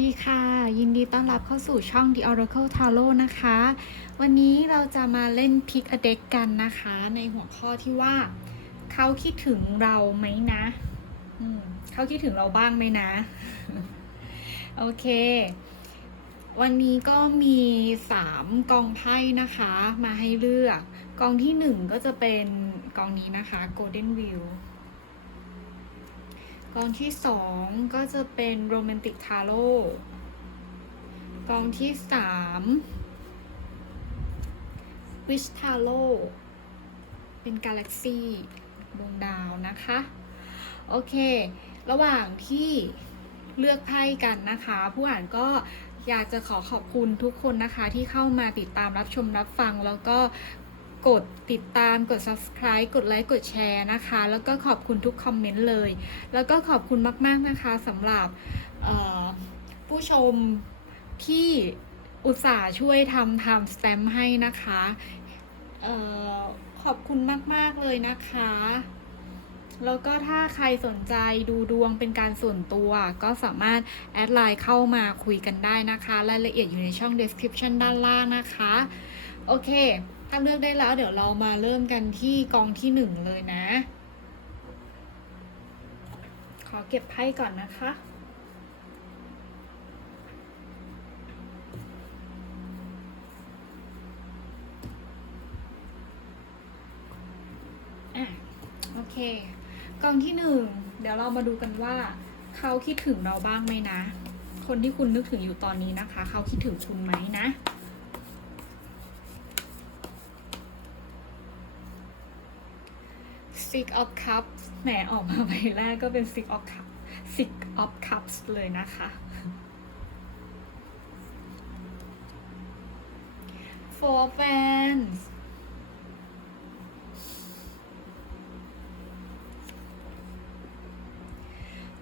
ดีค่ะ ยินดีต้อนรับเข้าสู่ช่อง The Oracle Tarot นะคะ วันนี้เราจะมาเล่น Pick a Deck กันนะคะ ในหัวข้อที่ว่า เขาคิดถึงเราไหมนะอืมเขาคิดถึงเราบ้างไหมนะ โอเค วันนี้ก็มีสามกองไพ่นะคะ มาให้เลือก กองที่หนึ่งก็จะเป็นกองนี้นะคะ Golden Wheel กองที่สองก็จะเป็นโรแมนติกทาโร่กองที่สามวิชทาโร่เป็นกาแล็กซี่ดวงดาวนะคะ โอเค ระหว่างที่เลือกไพ่กันนะคะ ผู้อ่านก็อยากจะขอขอบคุณทุกคนนะคะที่เข้ามาติดตามรับชมรับฟัง แล้วก็ กดติดตามกด subscribe กดไลค์กดแชร์นะคะ แล้วก็ขอบคุณทุกคอมเมนต์เลย แล้วก็ขอบคุณมาก ๆ นะคะสำหรับผู้ชมที่อุตส่าห์ช่วยทำ time stamp ให้นะคะออขอบคุณมาก ๆ เลยนะคะ แล้วก็ถ้าใครสนใจดูดวงเป็นการส่วนตัว ก็สามารถแอดไลน์เข้ามาคุยกันได้นะคะ รายละเอียดอยู่ในช่อง description ด้านล่างนะคะ โอเค ถ้าเลือกได้แล้ว เดี๋ยวเรามาเริ่มกันที่กองที่หนึ่งเลยนะ ขอเก็บไพ่ก่อนนะคะอะโอเค กองที่หนึ่งเดี๋ยวเรามาดูกันว่า เขาคิดถึงเราบ้างไหมนะ คนที่คุณนึกถึงอยู่ตอนนี้นะคะ เขาคิดถึงคุณไหมนะ Six of Cups แหมออกมาใบแรกก็เป็น Six of Cups Six of Cups เลยนะคะ Four of Wands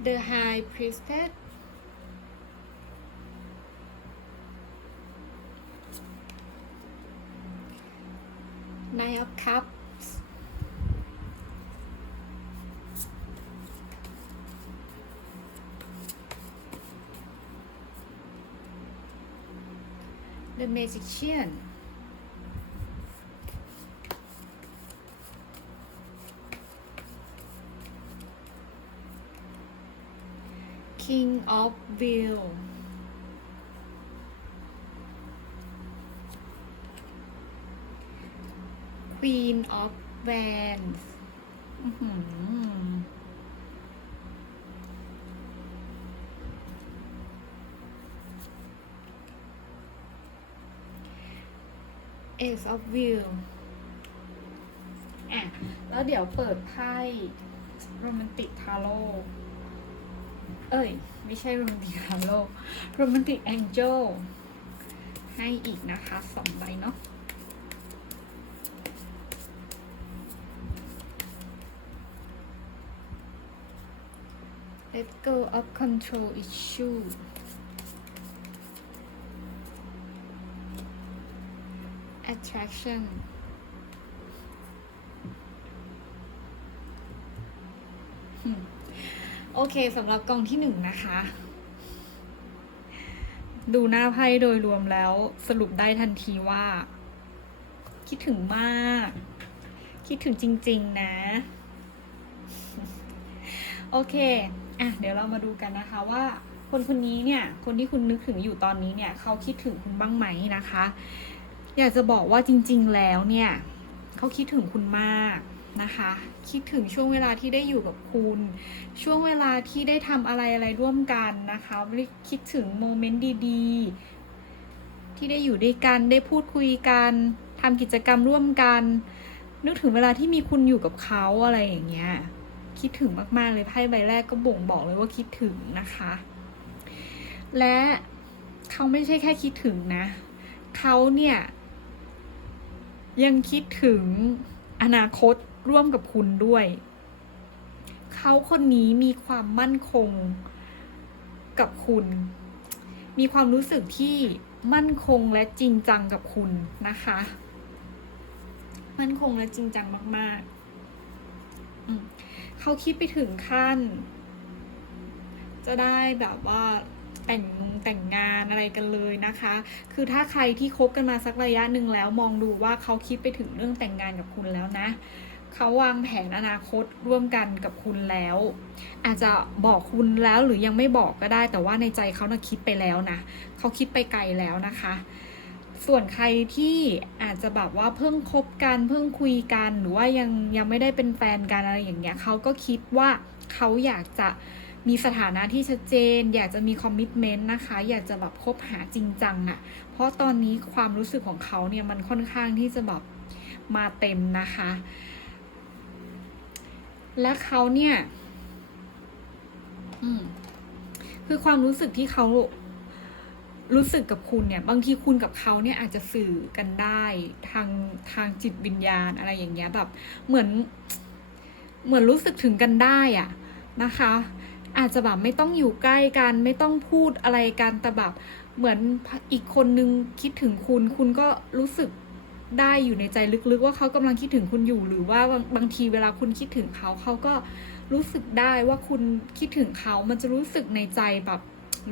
The High Priestess of Cups The Magician King of Wheel Queen of Wands อื้อหือ Ace of Wheel อะ แล้วเดี๋ยวเปิดไพ่โรแมนติกทาโร่เอ้ย ไม่ใช่โรแมนติกทาโร่โรแมนติกแองเจลให้อีกนะคะสองใบเนาะ Let go of control issue attraction โอเคสำหรับกองที่หนึ่งนะคะ ดูหน้าไพ่โดยรวมแล้วสรุปได้ทันทีว่า คิดถึงมาก คิดถึงจริง ๆ นะ โอเค อะ เดี๋ยวเรามาดูกันนะคะว่าคนคนนี้เนี่ย คนที่คุณนึกถึงอยู่ตอนนี้เนี่ย เขาคิดถึงคุณบ้างไหมนะคะ อยากจะบอกว่าจริง ๆ แล้วเนี่ยเขาคิดถึงคุณมากนะคะ คิดถึงช่วงเวลาที่ได้อยู่กับคุณ ช่วงเวลาที่ได้ทำอะไรอะไรร่วมกันนะคะคิดถึงโมเมนต์ดีๆ ที่ได้อยู่ด้วยกันได้พูดคุยกันทำกิจกรรมร่วมกัน นึกถึงเวลาที่มีคุณอยู่กับเขาอะไรอย่างเงี้ยคิดถึงมากๆเลยไพ่ใบแรกก็บ่งบอกเลยว่าคิดถึงนะคะ และเขาไม่ใช่แค่คิดถึงนะเขาเนี่ย ยังคิดถึงอนาคตร่วมกับคุณด้วย เขาคนนี้มีความมั่นคงกับคุณ มีความรู้สึกที่มั่นคงและจริงจังกับคุณนะคะ มั่นคงและจริงจังมากๆ เขาคิดไปถึงขั้น จะได้แบบว่า แต่งงงแต่งงานอะไรกันเลยนะคะ คือถ้าใครที่คบกันมาสักระยะหนึ่งแล้วมองดูว่าเขาคิดไปถึงเรื่องแต่งงานกับคุณแล้วนะเขาวางแผนอนาคตร่วมกันกับคุณแล้ว อาจจะบอกคุณแล้วหรือยังไม่บอกก็ได้ แต่ว่าในใจเขานะ่ะคิดไปแล้วนะเขาคิดไปไกลแล้วนะคะ ส่วนใครที่อาจจะแบบว่าเพิ่งคบกันเพิ่งคุยกันหรือว่ายังยังไม่ได้เป็นแฟนกันอะไรอย่างเงี้ยเขาก็คิดว่าเขาอยากจะ มีสถานะที่ชัดเจน อยากจะมีคอมมิชเมนต์นะคะ อยากจะแบบคบหาจริงจังอะ่ะ เพราะตอนนี้ความรู้สึกของเขาเนี่ยมันค่อนข้างที่จะแบบมาเต็มนะคะ และเขาเนี่ย อืม คือความรู้สึกที่เขารู้สึกกับคุณเนี่ย บางทีคุณกับเขาเนี่ยอาจจะสื่อกันได้ทางทางจิตวิญญาณอะไรอย่างเงี้ยแบบ เหมือน เหมือนรู้สึกถึงกันได้อะนะคะ อาจจะแบบไม่ต้องอยู่ใกล้กันไม่ต้องพูดอะไรกันแต่แบบเหมือนอีกคนนึงคิดถึงคุณ คุณก็รู้สึกได้อยู่ในใจลึกๆ ว่าเขากำลังคิดถึงคุณอยู่ หรือว่าบางบางทีเวลาคุณคิดถึงเขาเขาก็รู้สึกได้ว่าคุณคิดถึงเขามันจะรู้สึกในใจแบบ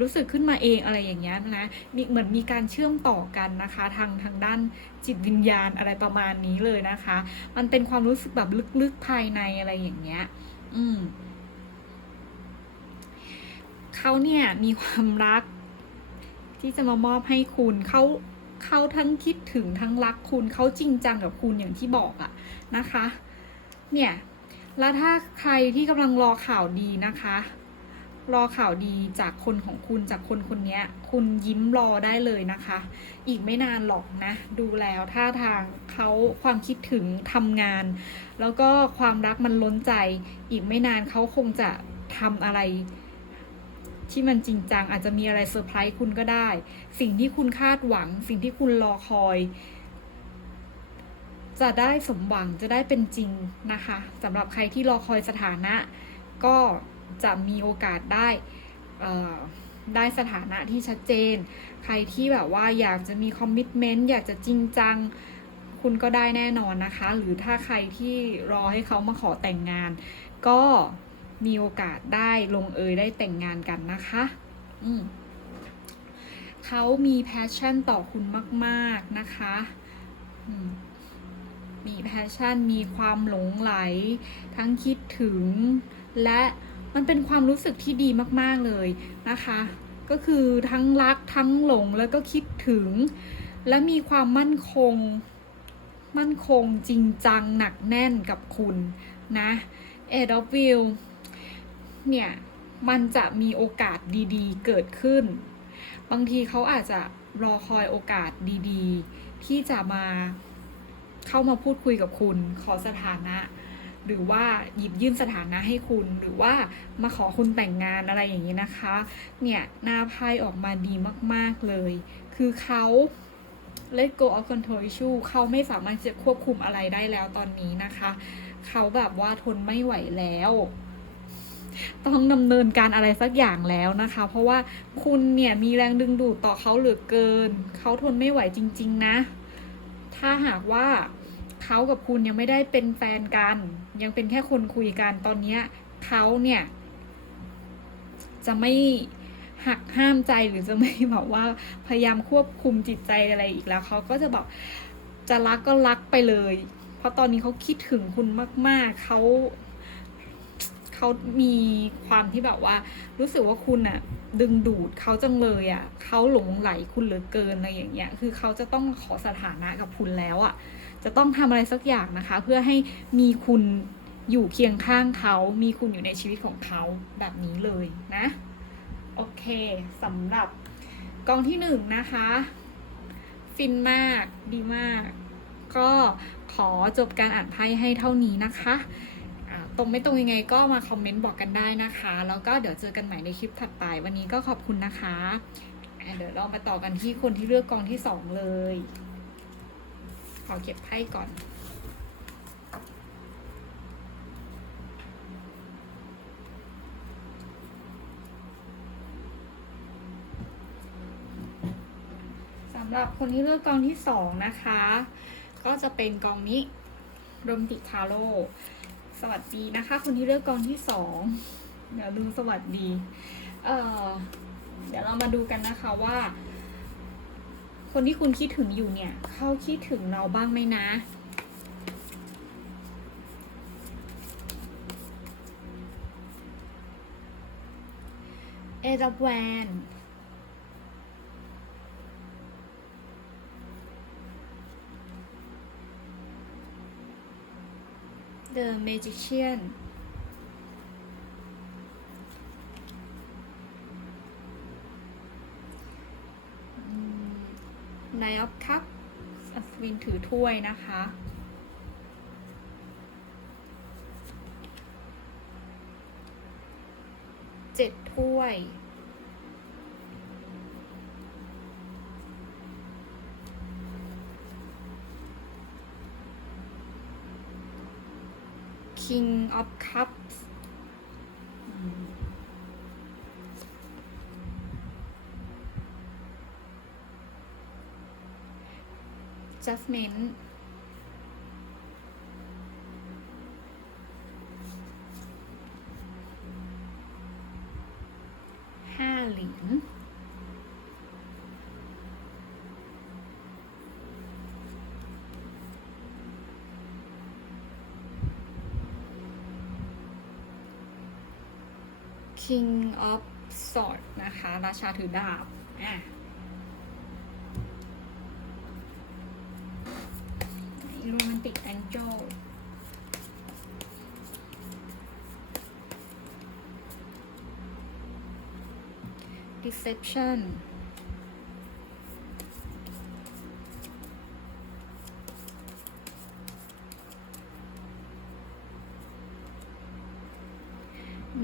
รู้สึกขึ้นมาเองอะไรอย่างเงี้ยนะมีเหมือนมีการเชื่อมต่อกันนะคะ ทางทางด้านจิตวิญญาณอะไรประมาณนี้เลยนะคะ มันเป็นความรู้สึกแบบลึกๆภายในอะไรอย่างเงี้ย อืม เขาเนี่ยมีความรัก ที่จะมามอบให้คุณเขาเขาทั้งคิดถึงทั้งรักคุณเขาจริงจังกับคุณอย่างที่บอกอะนะคะ เนี่ยแล้วถ้าใครที่กำลังรอข่าวดีนะคะ รอข่าวดีจากคนของคุณจากคนคนนี้คุณยิ้มรอได้เลยนะคะ อีกไม่นานหรอกนะ ดูแล้วท่าทางเขาความคิดถึงทำงาน แล้วก็ความรักมันล้นใจ อีกไม่นานเขาคงจะทำอะไร ที่มันจริงจังอาจจะมีอะไรเซอร์ไพรส์คุณก็ได้ สิ่งที่คุณคาดหวัง สิ่งที่คุณรอคอย จะได้สมหวังจะได้เป็นจริงนะคะสำหรับใครที่รอคอยสถานะ ก็จะมีโอกาสได้ได้สถานะที่ชัดเจน ใครที่แบบว่าอยากจะมีคอมมิชเมนต์อยากจะจริงจัง คุณก็ได้แน่นอนนะคะ หรือถ้าใครที่รอให้เขามาขอแต่งงาน ก็ มีโอกาสได้ลงเอยได้แต่งงานกันนะคะ อืมเขามีแพชชั่นต่อคุณมาก ๆ นะคะอืมมีแพชชั่น มีความหลงไหล ทั้งคิดถึง และมันเป็นความรู้สึกที่ดีมาก ๆ เลยนะคะ ก็คือทั้งรักทั้งหลงแล้วก็คิดถึง และมีความมั่นคง มั่นคงจริงจังหนักแน่นกับคุณนะ เอ็ดอวิล เนี่ยมันจะมีโอกาสดีๆ เกิดขึ้น บางทีเขาอาจจะรอคอยโอกาสดีๆ ที่จะมาเข้ามาพูดคุยกับคุณ ขอสถานะ หรือว่าหยิบยื่นสถานะให้คุณ หรือว่ามาขอคุณแต่งงานอะไรอย่างนี้นะคะ เนี่ยหน้าไพ่ออกมาดีมากๆเลย คือเขา let go of control issue เขาไม่สามารถจะควบคุมอะไรได้แล้วตอนนี้นะคะ เขาแบบว่าทนไม่ไหวแล้ว ต้องดำเนินการอะไรสักอย่างแล้วนะคะ เพราะว่าคุณเนี่ยมีแรงดึงดูดต่อเขาเหลือเกิน เขาทนไม่ไหวจริง ๆ นะ ถ้าหากว่าเขากับคุณยังไม่ได้เป็นแฟนกัน ยังเป็นแค่คนคุยกันตอนนี้เขาเนี่ย จะไม่หักห้ามใจหรือจะไม่แบบว่าพยายามควบคุมจิตใจอะไรอีกแล้วเขาก็จะบอกจะรักก็รักไปเลย เพราะตอนนี้เขาคิดถึงคุณมาก ๆเขา เขามีความที่แบบว่า รู้สึกว่าคุณอะดึงดูดเขาจังเลยอะเขาหลงไหลคุณเหลือเกินอะไรอย่างเงี้ย คือเขาจะต้องขอสถานะกับคุณแล้วอะจะต้องทำอะไรสักอย่างนะคะ เพื่อให้มีคุณอยู่เคียงข้างเขา มีคุณอยู่ในชีวิตของเขาแบบนี้เลยนะ โอเคสำหรับกองที่หนึ่งนะคะ ฟินมากดีมาก ก็ขอจบการอ่านไพ่ให้เท่านี้นะคะ ตรงไม่ตรงยังไงก็มาคอมเมนต์บอกกันได้นะคะ แล้วก็เดี๋ยวเจอกันใหม่ในคลิปถัดไป วันนี้ก็ขอบคุณนะคะ เดี๋ยวเรามาต่อกันที่คนที่เลือกกองที่สองเลย ขอเก็บไพ่ก่อนสำหรับคนที่เลือกกองที่สองนะคะ ก็จะเป็นกองนี้รมติทาโร่ สวัสดีนะคะ คนที่เลือกกองที่สองเดี๋ยวลืมสวัสดีเอ่อเดี๋ยวเรามาดูกันนะคะว่า คนที่คุณคิดถึงอยู่เนี่ยเขาคิดถึงเราบ้างไหมนะเอรับแวน The Magician อืม Nine of Cups อัศวินถือถ้วยนะคะ เจ็ดถ้วย King of Cups Judgment ห้าเหรียญ King of Sword นะคะ ราชาถือดาบอะโรแมนติกแองเจล deception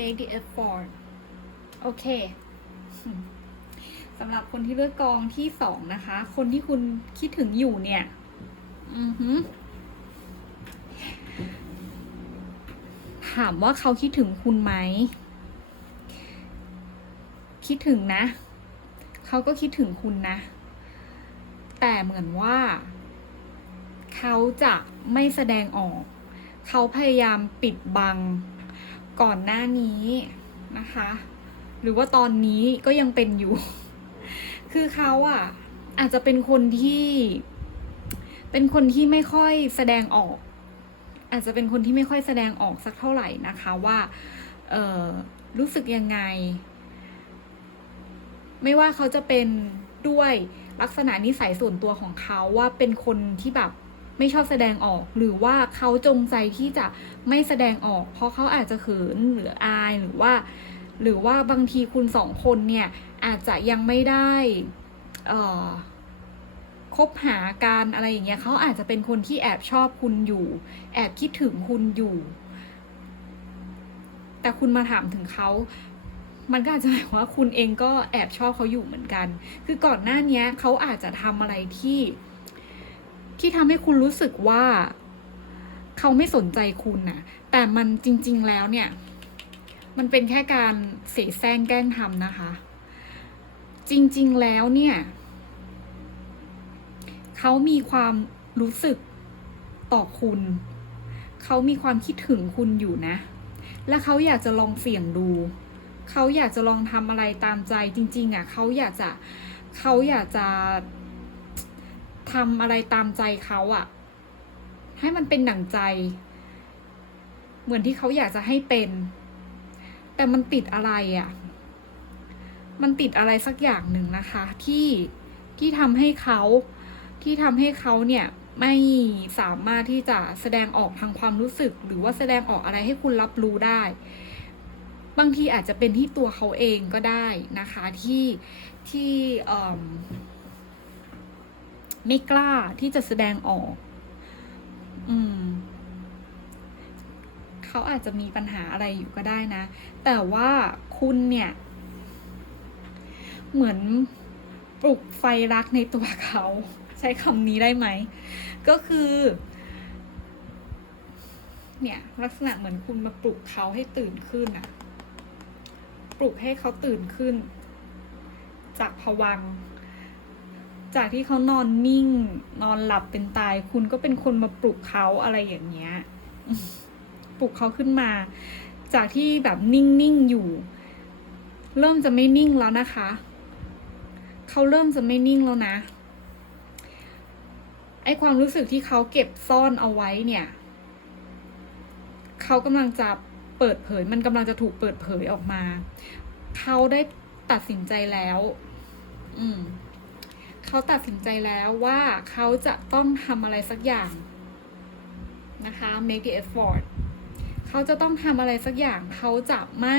make the effort โอเคสำหรับคนที่เลือกกองที่สองนะคะ คนที่คุณคิดถึงอยู่เนี่ย อือหือถามว่าเขาคิดถึงคุณไหม คิดถึงนะ เขาก็คิดถึงคุณนะ แต่เหมือนว่า เขาจะไม่แสดงออก เขาพยายามปิดบัง ก่อนหน้านี้นะคะ หรือว่าตอนนี้ก็ยังเป็นอยู่ คือเขาอะ อาจจะเป็นคนที่ เป็นคนที่ไม่ค่อยแสดงออก อาจจะเป็นคนที่ไม่ค่อยแสดงออกสักเท่าไหร่นะคะว่า เออรู้สึกยังไง ไม่ว่าเขาจะเป็นด้วยลักษณะนิสัยส่วนตัวของเขาว่าเป็นคนที่แบบ ไม่ชอบแสดงออก หรือว่าเขาจงใจที่จะไม่แสดงออก เพราะเขาอาจจะเขินหรืออายหรือว่า หรือว่าบางทีคุณสองคนเนี่ยอาจจะยังไม่ได้คบหาการอะไรอย่างเงี้ยเขาอาจจะเป็นคนที่แอบชอบคุณอยู่ แอบคิดถึงคุณอยู่ แต่คุณมาถามถึงเขา มันก็อาจจะหมายความว่าคุณเองก็แอบชอบเขาอยู่เหมือนกัน คือก่อนหน้านี้เขาอาจจะทำอะไรที่ ที่ทำให้คุณรู้สึกว่า เขาไม่สนใจคุณนะแต่มันจริง ๆ แล้วเนี่ย มันเป็นแค่การเสแสร้งแกล้งทำนะคะ จริง ๆ แล้วเนี่ย เขามีความรู้สึกต่อคุณ เขามีความคิดถึงคุณอยู่นะ และเขาอยากจะลองเสี่ยงดู เขาอยากจะลองทำอะไรตามใจจริง ๆ อะ เขาอยากจะ เขาอยากจะ ทำอะไรตามใจเขาอะให้มันเป็นหนังใจ เหมือนที่เขาอยากจะให้เป็น แต่มันติดอะไรอะมันติดอะไรสักอย่างหนึ่งนะคะ ที่ที่ทำให้เขาที่ทำให้เขาเนี่ยไม่สามารถที่จะแสดงออกทางความรู้สึก หรือว่าแสดงออกอะไรให้คุณรับรู้ได้ บางทีอาจจะเป็นที่ตัวเขาเองก็ได้นะคะที่ที่เอิ่ม ไม่กล้าที่จะแสดงออก อืม เขาอาจจะมีปัญหาอะไรอยู่ก็ได้นะ แต่ว่าคุณเนี่ย เหมือนปลุกไฟรักในตัวเขา ใช้คำนี้ได้ไหม ก็คือ เนี่ย ลักษณะเหมือนคุณมาปลุกเขาให้ตื่นขึ้นอะปลุกให้เขาตื่นขึ้น จากผวัง จากที่เขานอนนิ่ง นอนหลับเป็นตาย คุณก็เป็นคนมาปลุกเขาอะไรอย่างเงี้ย ปลุกเขาขึ้นมา จากที่แบบนิ่งๆอยู่ เริ่มจะไม่นิ่งแล้วนะคะ เขาเริ่มจะไม่นิ่งแล้วนะ ไอความรู้สึกที่เขาเก็บซ่อนเอาไว้เนี่ย เขากำลังจะเปิดเผย มันกำลังจะถูกเปิดเผยออกมา เขาได้ตัดสินใจแล้ว อืม เขาตัดสินใจแล้วว่าเขาจะต้องทำอะไรสักอย่างนะคะ make the effort เขาจะต้องทำอะไรสักอย่าง เขาจะไม่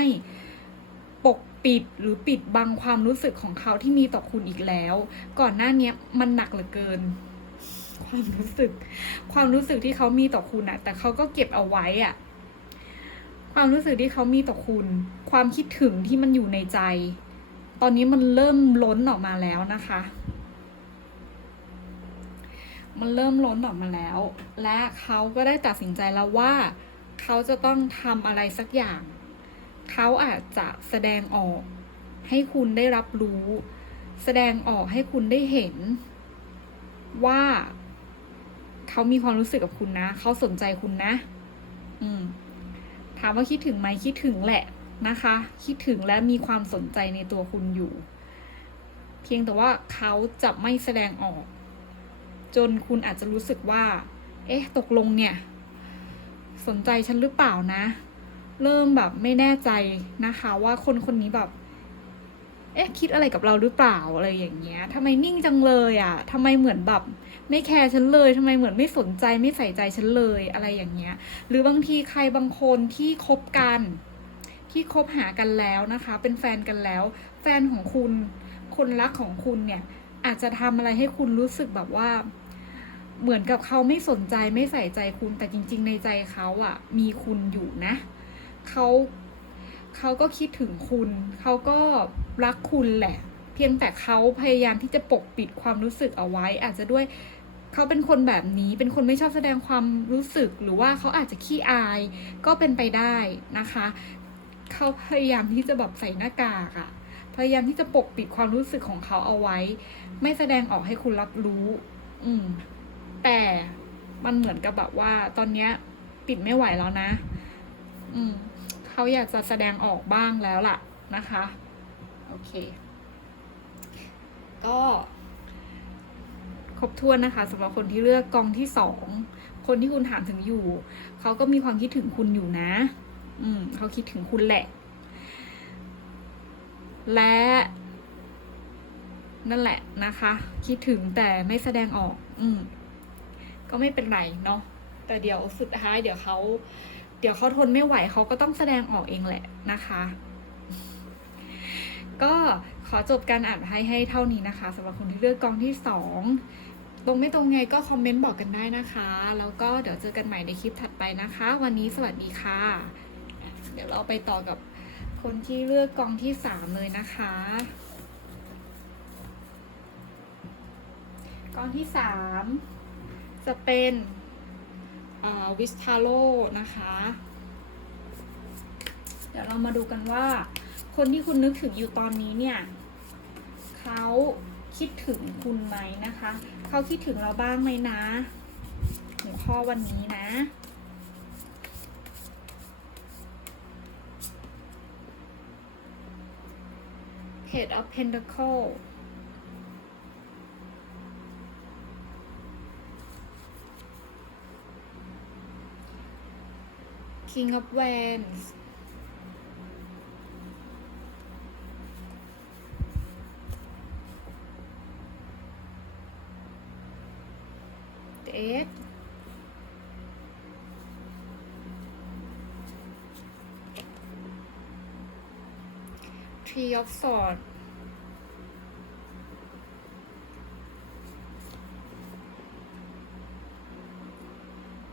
ปกปิดหรือปิดบังความรู้สึกของเขาที่มีต่อคุณอีกแล้ว ก่อนหน้านี้มันหนักเหลือเกิน ความรู้สึก ความรู้สึกที่เขามีต่อคุณอะแต่เขาก็เก็บเอาไว้อะความรู้สึกที่เขามีต่อคุณ ความคิดถึงที่มันอยู่ในใจ ตอนนี้มันเริ่มล้นออกมาแล้วนะคะ มันเริ่มล้นออกมาแล้ว และเขาก็ได้ตัดสินใจแล้วว่า เขาจะต้องทำอะไรสักอย่าง เขาอาจจะแสดงออกให้คุณได้รับรู้ แสดงออกให้คุณได้เห็น ว่า เขามีความรู้สึกกับคุณนะ เขาสนใจคุณนะ อืม ถามว่าคิดถึงไหมคิดถึงแหละนะคะ คิดถึงและมีความสนใจในตัวคุณอยู่ เพียงแต่ว่าเขาจะไม่แสดงออก จนคุณอาจจะรู้สึกว่า เอ๊ะ ตกลงเนี่ย สนใจฉันหรือเปล่านะ เริ่มแบบไม่แน่ใจนะคะ ว่าคนคนนี้แบบ เอ๊ะ คิดอะไรกับเราหรือเปล่าอะไรอย่างเงี้ยทำไมนิ่งจังเลยอะ่ะทำไมเหมือนแบบไม่แคร์ฉันเลยทำไมเหมือนไม่สนใจไม่ใส่ใจฉันเลยอะไรอย่างเงี้ย หรือบางทีใครบางคนที่คบกันที่คบหากันแล้วนะคะ เป็นแฟนกันแล้ว แฟนของคุณ คนรักของคุณเนี่ย อาจจะทำอะไรให้คุณรู้สึกแบบว่า เหมือนกับเขาไม่สนใจไม่ใส่ใจคุณแต่จริง ๆ ในใจเขาอะ่ะ มีคุณอยู่นะเขาเขาก็คิดถึงคุณ เขาก็รักคุณแหละ เพียงแต่เขาพยายามที่จะปกปิดความรู้สึกเอาไว้ อาจจะด้วยเขาเป็นคนแบบนี้ เป็นคนไม่ชอบแสดงความรู้สึก หรือว่าเขาอาจจะขี้อายก็เป็นไปได้นะคะ เขาพยายามที่จะแบบใส่หน้ากากอะพยายามที่จะปกปิดความรู้สึกของเขาเอาไว้ ไม่แสดงออกให้คุณรับรู้ อืม แต่มันเหมือนกับแบบว่า ตอนเนี้ยปิดไม่ไหวแล้วนะ อืมเขาอยากจะแสดงออกบ้างแล้วล่ะนะคะ โอเค ก็ครบถ้วนนะคะสำหรับคนที่เลือกกองที่สองคนที่คุณถามถึงอยู่ เขาก็มีความคิดถึงคุณอยู่นะ อืมเขาคิดถึงคุณแหละ และ นั่นแหละนะคะ คิดถึงแต่ไม่แสดงออก อืม ก็ไม่เป็นไรเนาะแต่เดี๋ยวสุดท้ายเดี๋ยวเขาเดี๋ยวเขาทนไม่ไหวเขาก็ต้องแสดงออกเองแหละนะคะ ก็ขอจบการอ่านให้ให้เท่านี้นะคะสำหรับคนที่เลือกกองที่สองตรงไม่ตรงไงก็คอมเมนต์บอกกันได้นะคะ แล้วก็เดี๋ยวเจอกันใหม่ในคลิปถัดไปนะคะ วันนี้สวัสดีค่ะ เดี๋ยวเราไปต่อกับคนที่เลือกกองที่สามเลยนะคะกองที่สาม จะเป็นวิสทาโลนะคะ เดี๋ยวเรามาดูกันว่า คนที่คุณนึกถึงอยู่ตอนนี้เนี่ยเขาคิดถึงคุณไหมนะคะ เขาคิดถึงเราบ้างไหมนะ หัวข้อวันนี้นะ Page of Pentacle King of Wands. The Eight Three of Swords.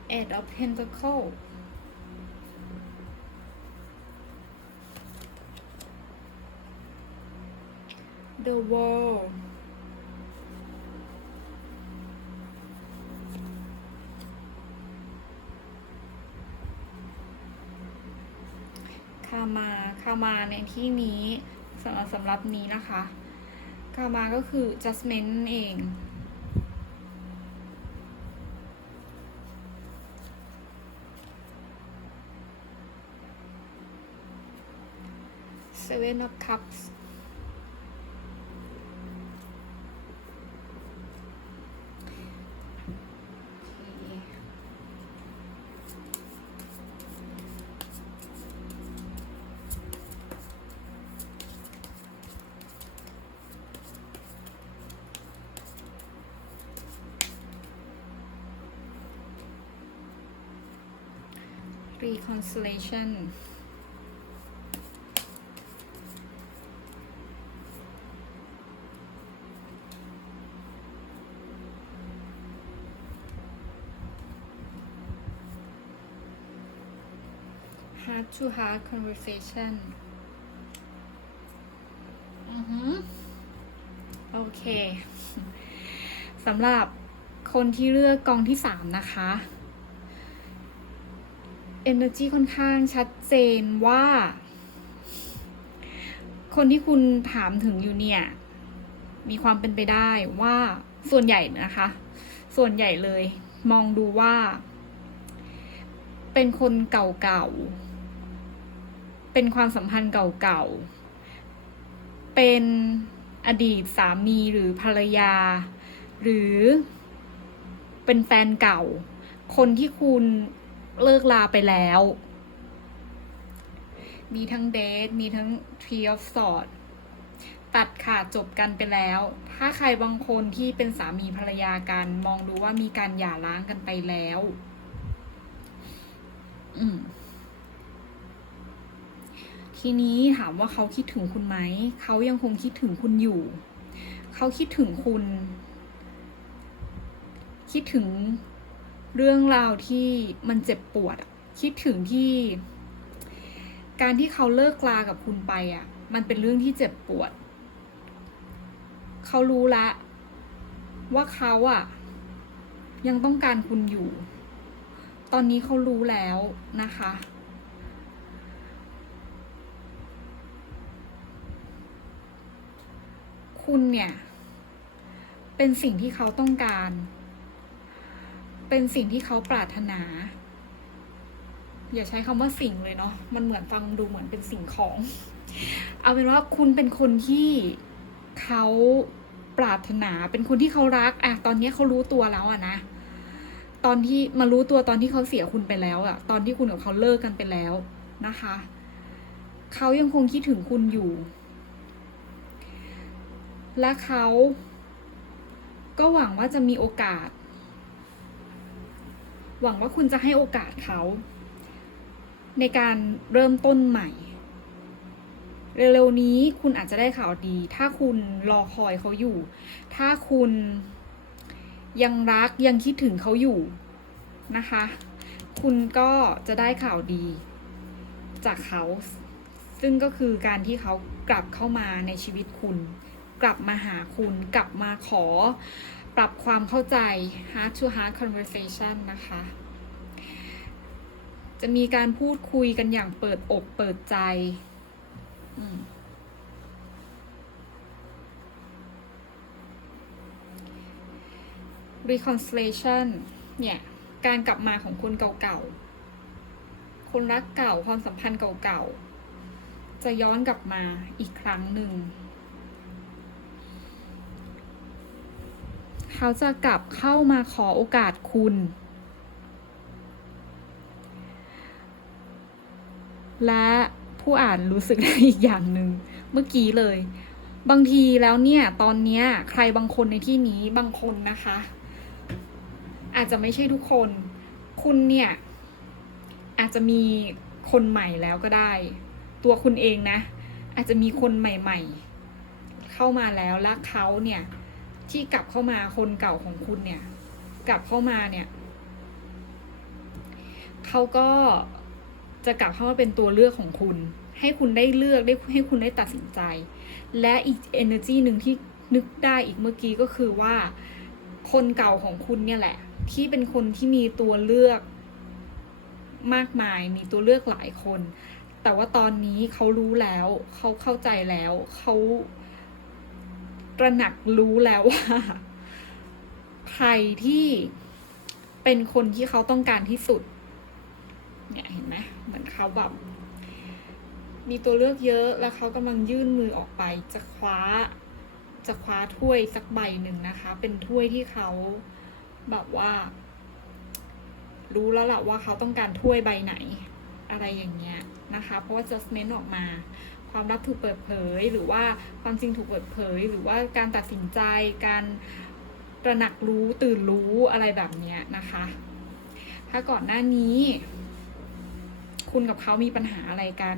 Eight of Pentacles The World คามาคามาในที่นี้สำหรับสำหรับนี้นะคะคามาก็คือ judgment เอง s seven of cups โอเค reconciliation ฮ heart to heart conversation อือหือโอเค สำหรับคนที่เลือกกองที่สามนะคะ Energy ค่อนข้างชัดเจนว่า คนที่คุณถามถึงอยู่เนี่ย มีความเป็นไปได้ว่าส่วนใหญ่นะคะ ส่วนใหญ่เลย มองดูว่า เป็นคนเก่าๆ เป็นความสัมพันธ์เก่าๆ เป็นอดีตสามีหรือภรรยา หรือเป็นแฟนเก่า คนที่คุณ เลิกลาไปแล้ว มีทั้งเดทมีทั้ง Tree of s w o r d ตัดขาดจบกันไปแล้ว ถ้าใครบางคนที่เป็นสามีภรรยากัน มองดูว่ามีการหย่าร้างกันไปแล้ว อืม ทีนี้ถามว่าเขาคิดถึงคุณไหม เขายังคงคิดถึงคุณอยู่ เขาคิดถึงคุณ คิดถึง เรื่องราวที่มันเจ็บปวดคิดถึงที่ การที่เขาเลิกลากับคุณไปอะ มันเป็นเรื่องที่เจ็บปวด เขารู้ละ ว่าเขาอะ ยังต้องการคุณอยู่ ตอนนี้เขารู้แล้วนะคะ คุณเนี่ย เป็นสิ่งที่เขาต้องการ เป็นสิ่งที่เขาปรารถนา อย่าใช้คำว่าสิ่งเลยเนาะมันเหมือนฟังดูเหมือนเป็นสิ่งของ เอาเป็นว่าคุณเป็นคนที่เขาปรารถนาเป็นคนที่เขารักอะตอนนี้เขารู้ตัวแล้วอะนะตอนที่มารู้ตัวตอนที่เขาเสียคุณไปแล้วอะตอนที่คุณกับเขาเลิกกันไปแล้วนะคะ เขายังคงคิดถึงคุณอยู่ และเขาก็หวังว่าจะมีโอกาส หวังว่าคุณจะให้โอกาสเขา ในการเริ่มต้นใหม่ เร็วๆนี้คุณอาจจะได้ข่าวดี ถ้าคุณรอคอยเขาอยู่ ถ้าคุณยังรักยังคิดถึงเขาอยู่นะคะ คุณก็จะได้ข่าวดี จากเขา ซึ่งก็คือการที่เขากลับเข้ามาในชีวิตคุณ กลับมาหาคุณ กลับมาขอ ปรับความเข้าใจ heart to heart conversation นะคะ จะมีการพูดคุยกันอย่างเปิดอกเปิดใจ reconciliation เนี่ย การกลับมาของคนเก่าๆ คนรักเก่าความสัมพันธ์เก่าๆ จะย้อนกลับมาอีกครั้งหนึ่ง เขาจะกลับเข้ามาขอโอกาสคุณ และผู้อ่านรู้สึกได้อีกอย่างหนึ่งเมื่อกี้เลย บางทีแล้วเนี่ยตอนเนี้ยใครบางคนในที่นี้บางคนนะคะ อาจจะไม่ใช่ทุกคน คุณเนี่ย อาจจะมีคนใหม่แล้วก็ได้ ตัวคุณเองนะ อาจจะมีคนใหม่ ๆ เข้ามาแล้วและเขาเนี่ย ที่กลับเข้ามาคนเก่าของคุณเนี่ย กลับเข้ามาเนี่ยเขาก็จะกลับเข้ามาเป็นตัวเลือกของคุณ ให้คุณได้เลือกได้ให้คุณได้ตัดสินใจ และอีก energy หนึ่งที่นึกได้อีกเมื่อกี้ก็คือว่า คนเก่าของคุณเนี่ยแหละ ที่เป็นคนที่มีตัวเลือกมากมาย มีตัวเลือกหลายคน แต่ว่าตอนนี้เขารู้แล้ว เขาเข้าใจแล้ว เขา ตระหนักรู้แล้วว่า ใครที่เป็นคนที่เขาต้องการที่สุด เนี่ยเห็นไหมเหมือนเขาแบบมีตัวเลือกเยอะแล้วเขากำลังยื่นมือออกไป จะคว้า จะคว้าถ้วยสักใบหนึ่งนะคะ เป็นถ้วยที่เขาแบบว่า รู้แล้วล่ะว่าเขาต้องการถ้วยใบไหน อะไรอย่างเงี้ยนะคะ เพราะว่า judgment ออกมา ความลับถูกเปิดเผย หรือว่าความจริงถูกเปิดเผย หรือว่าการตัดสินใจ การตระหนักรู้ตื่นรู้อะไรแบบนี้นะคะ ถ้าก่อนหน้านี้ คุณกับเขามีปัญหาอะไรกัน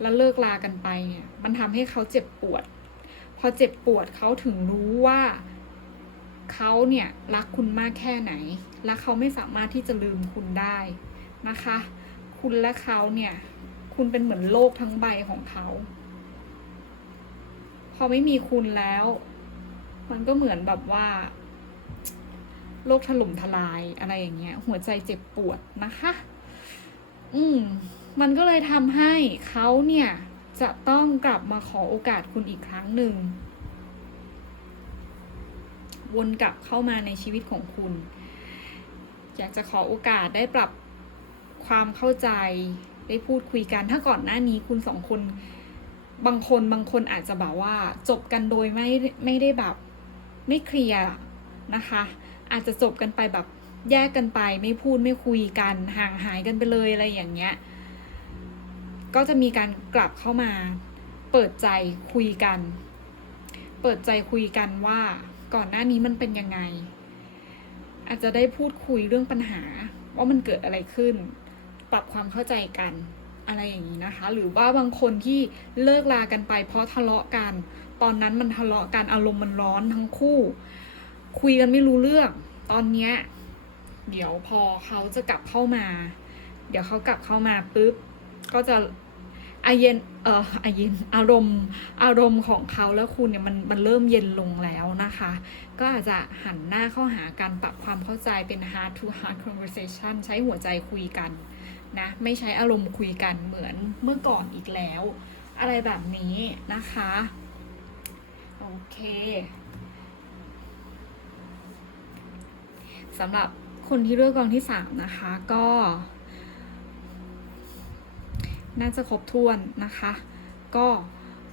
แล้วเลิกลากันไปเนี่ยมันทำให้เขาเจ็บปวด พอเจ็บปวดเขาถึงรู้ว่าเขาเนี่ยรักคุณมากแค่ไหน และเขาไม่สามารถที่จะลืมคุณได้นะคะ คุณและเขาเนี่ย คุณเป็นเหมือนโลกทั้งใบของเขา พอไม่มีคุณแล้ว มันก็เหมือนแบบว่า โลกถล่มทลายอะไรอย่างเงี้ย หัวใจเจ็บปวดนะคะ อืม มันก็เลยทำให้เขาเนี่ย จะต้องกลับมาขอโอกาสคุณอีกครั้งหนึ่งวนกลับเข้ามาในชีวิตของคุณ อยากจะขอโอกาสได้ปรับความเข้าใจ ได้พูดคุยกัน ถ้าก่อนหน้านี้คุณสองคนบางคนบางคนอาจจะแบบว่าจบกันโดยไม่ไม่ได้แบบไม่เคลียร์นะคะ อาจจะจบกันไปแบบแยกกันไปไม่พูดไม่คุยกันห่างหายกันไปเลยอะไรอย่างเงี้ย ก็จะมีการกลับเข้ามา เปิดใจคุยกัน เปิดใจคุยกันว่าก่อนหน้านี้มันเป็นยังไง อาจจะได้พูดคุยเรื่องปัญหาว่ามันเกิดอะไรขึ้น ปรับความเข้าใจกันอะไรอย่างนี้นะคะ หรือว่าบางคนที่เลิกลากันไปเพราะทะเลาะกัน ตอนนั้นมันทะเลาะกันอารมณ์มันร้อนทั้งคู่ คุยกันไม่รู้เรื่อง ตอนเนี้ยเดี๋ยวพอเขาจะกลับเข้ามา เดี๋ยวเขากลับเข้ามาปุ๊บก็จะอาเย็นเอ่ออาเย็นอารมณ์อารมณ์ของเขาและคุณเนี่ยมันมันเริ่มเย็นลงแล้วนะคะ ก็อาจจะหันหน้าเข้าหากันปรับความเข้าใจเป็น heart to heart conversation ใช้หัวใจคุยกัน นะไม่ใช้อารมณ์คุยกันเหมือนเมื่อก่อนอีกแล้ว อะไรแบบนี้นะคะ โอเคสำหรับคนที่เลือกกองที่สามนะคะก็ น่าจะครบถ้วนนะคะ ก็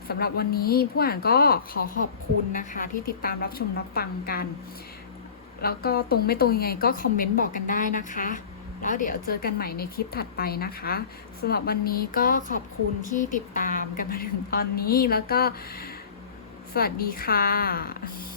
สำหรับวันนี้ผู้อ่านก็ขอขอบคุณนะคะที่ติดตามรับชมรับฟังกัน แล้วก็ตรงไม่ตรงยังไงก็คอมเมนต์บอกกันได้นะคะ แล้วเดี๋ยวเจอกันใหม่ในคลิปถัดไปนะคะสำหรับวันนี้ก็ขอบคุณที่ติดตามกันมาถึงตอนนี้แล้วก็สวัสดีค่ะ